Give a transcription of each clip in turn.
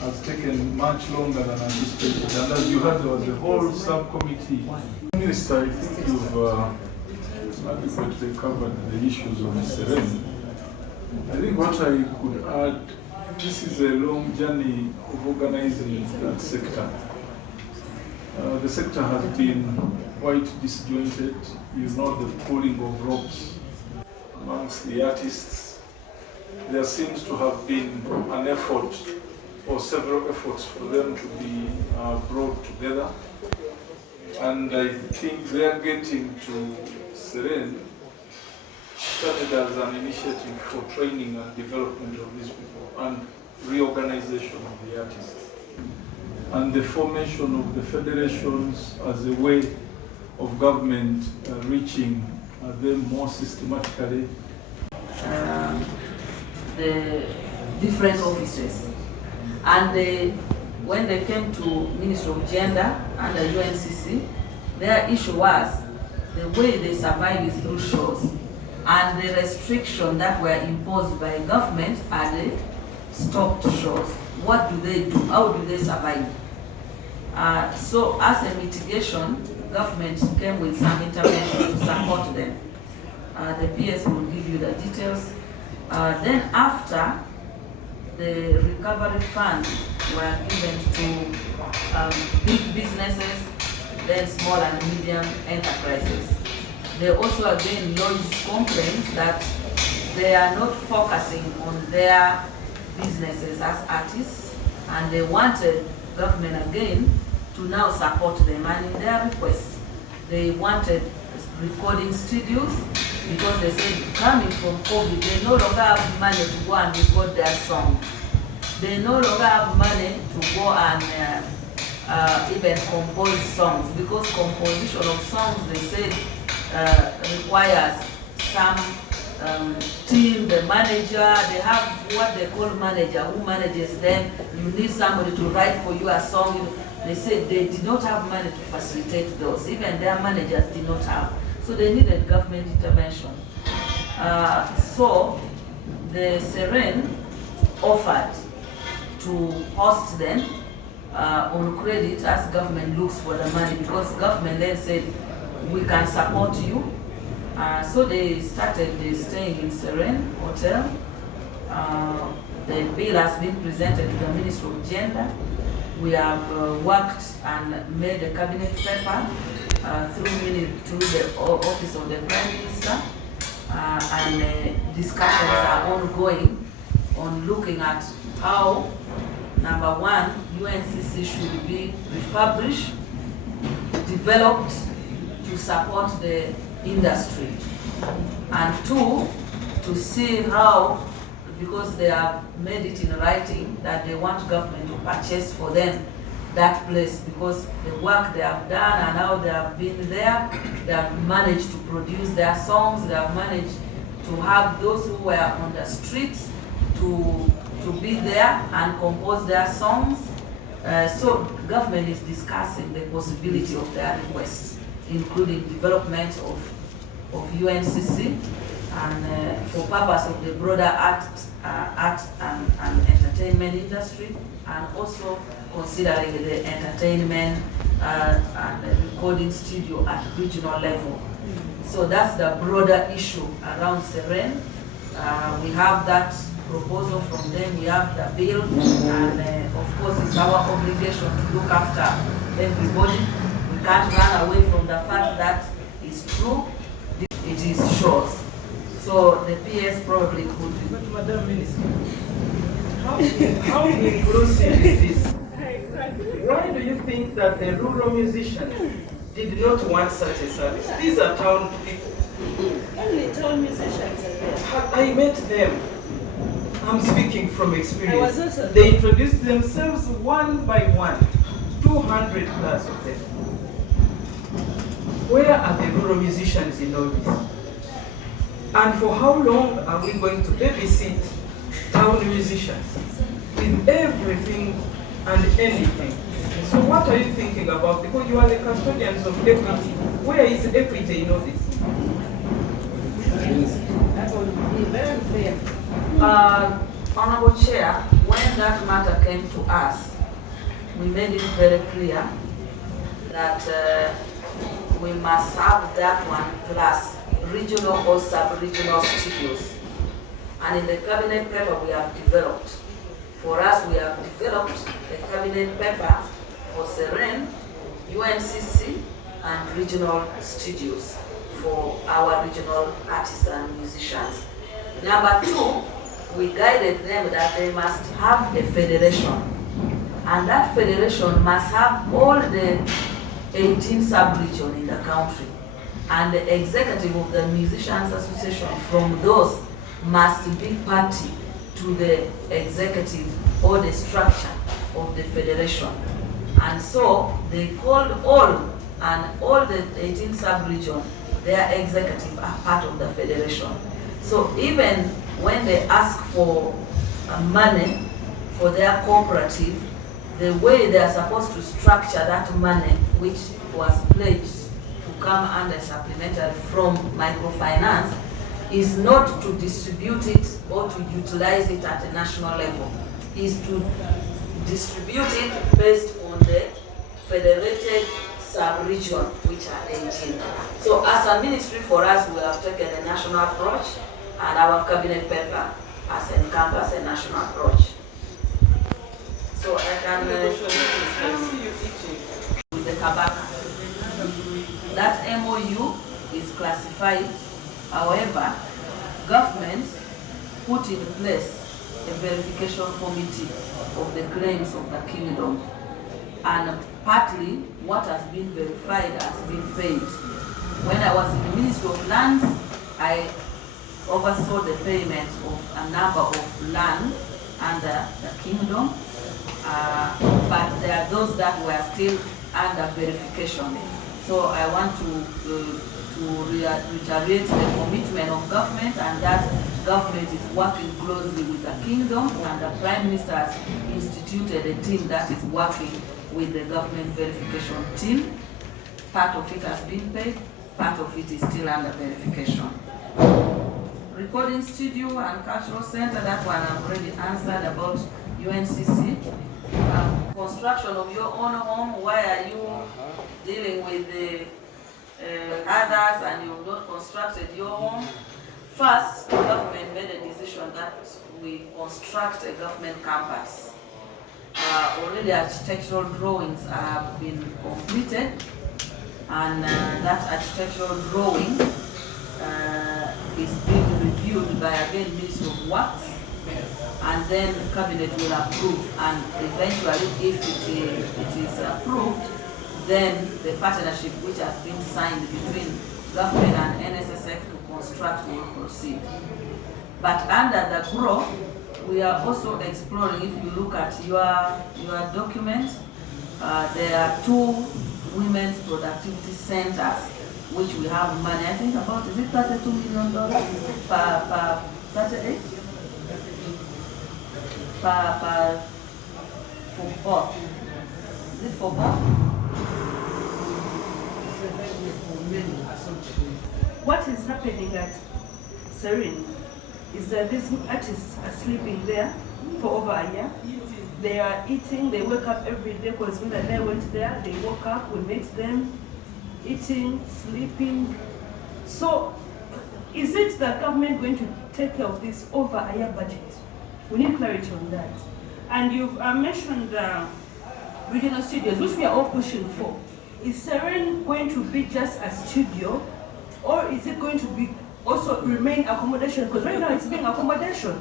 has taken much longer than anticipated. And as you heard, there was a whole subcommittee. Minister, I think you've adequately covered the issues of Serene. I think what I could add, this is a long journey of organizing that sector. The sector has been quite disjointed. You know, the pulling of ropes amongst the artists. There seems to have been an effort or several efforts for them to be brought together. And I think they are getting to Serene started as an initiative for training and development of these people and reorganization of the artists. And the formation of the federations as a way of government reaching them more systematically. The different offices. And when they came to Ministry of Gender under UNCC, their issue was the way they survive is through shows. And the restriction that were imposed by government are the stopped shows. What do they do? How do they survive? So as a mitigation, government came with some intervention to support them. The PS will give you the details. Then after, the recovery fund were given to big businesses, then small and medium enterprises. They also again lodged complaints that they are not focusing on their businesses as artists, and they wanted government again to now support them. And in their request, they wanted recording studios because they said coming from COVID, they no longer have money to go and record their song. They no longer have money to go and even compose songs, because composition of songs, they said, requires some team, the manager. They have what they call manager who manages them. You need somebody to write for you a song. They said they did not have money to facilitate those. Even their managers did not have. So they needed government intervention. So the Serene offered to host them on credit as government looks for the money, because government then said, we can support you. So they started staying in Serene Hotel. The bill has been presented to the Ministry of Gender. We have worked and made a cabinet paper through the office of the Prime Minister, and discussions are ongoing on looking at how, number one, UNCC should be refurbished, developed to support the industry, and two, to see how, because they have made it in writing that they want government to purchase for them that place, because the work they have done and how they have been there, they have managed to produce their songs, they have managed to have those who were on the streets to be there and compose their songs. So government is discussing the possibility of their requests, including development of UNCC, and for purpose of the broader art and entertainment industry, and also considering the entertainment and the recording studio at regional level. So that's the broader issue around Serene. We have that proposal from them, we have the bill, and of course it's our obligation to look after everybody. We can't run away from the fact that it's true, it is shows. So the PS probably could be. But Madam Minister, how inclusive is this? Why do you think that the rural musicians did not want such a service? These are town people. Only town musicians are there. I met them. I'm speaking from experience. Also they introduced themselves one by one, 200 plus of them. Where are the rural musicians in all this? And for how long are we going to babysit town musicians with everything and anything? So what are you thinking about? Because you are the custodians of equity. Where is equity in all this? That would be very fair. Honorable Chair, when when that matter came to us, we made it very clear that we must have that one plus regional or sub-regional studios. And in the cabinet paper we have developed, for us we have developed a cabinet paper for Seren, UNCC, and regional studios for our regional artists and musicians. Number two, we guided them that they must have a federation, and that federation must have all the 18 sub-regions in the country, and the executive of the Musicians Association from those must be party to the executive or the structure of the federation. And so they called all, and all the 18 sub-regions, their executive are part of the federation. So even when they ask for money for their cooperative, the way they are supposed to structure that money, which was pledged to come under supplementary from microfinance, is not to distribute it or to utilize it at a national level, is to distribute it based on the federated sub-region, which are 18. So as a ministry, for us, we have taken a national approach, and our cabinet paper has encompassed a national approach. So I can with the Kabaka. That MOU is classified. However, government put in place a verification committee of the claims of the kingdom, and partly what has been verified has been paid. When I was in the Ministry of Lands, I oversaw the payment of a number of land under the kingdom, but there are those that were still under verification. So I want to reiterate the commitment of government, and that government is working closely with the kingdom, and the Prime Minister has instituted a team that is working with the government verification team. Part of it has been paid, part of it is still under verification. Recording studio and cultural center, that one I've already answered about UNCC. Construction of your own home, why are you dealing with the others and you've not constructed your home? First, the government made a decision that we construct a government campus. Already architectural drawings have been completed, and that architectural drawing is being reviewed by, again, Ministry of Works, and then the cabinet will approve, and eventually if it is approved, then the partnership which has been signed between government and NSSF to construct will proceed. But under the GROW, we are also exploring, if you look at your document, there are 2 women's productivity centers which we have money, I think about, is it $32 million per 38? For both. Is it for both? What is happening at Seren is that these artists are sleeping there for over a year. They are eating, they wake up every day, because when they went there, they woke up, we met them, eating, sleeping. So, is it the government going to take care of this over a year budget? We need clarity on that. And you've mentioned regional studios, which we are all pushing for. Is Seren going to be just a studio, or is it going to be also remain accommodation? Because right now it's being accommodation.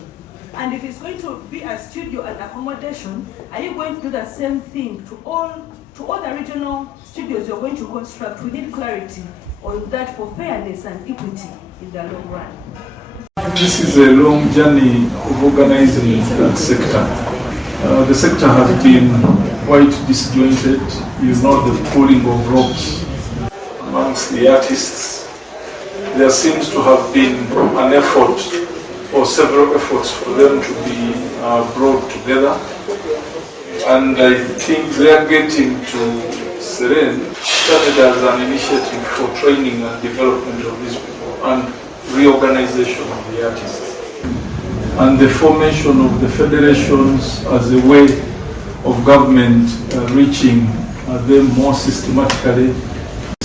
And if it's going to be a studio and accommodation, are you going to do the same thing to all the regional studios you're going to construct? We need clarity on that for fairness and equity in the long run. This is a long journey of organizing that sector. The sector has been quite disjointed. You know, the pulling of ropes amongst the artists. There seems to have been an effort, or several efforts, for them to be brought together. And I think they are getting to Seren started as an initiative for training and development of these people and reorganization of the artists. and the formation of the federations as a way of government reaching them more systematically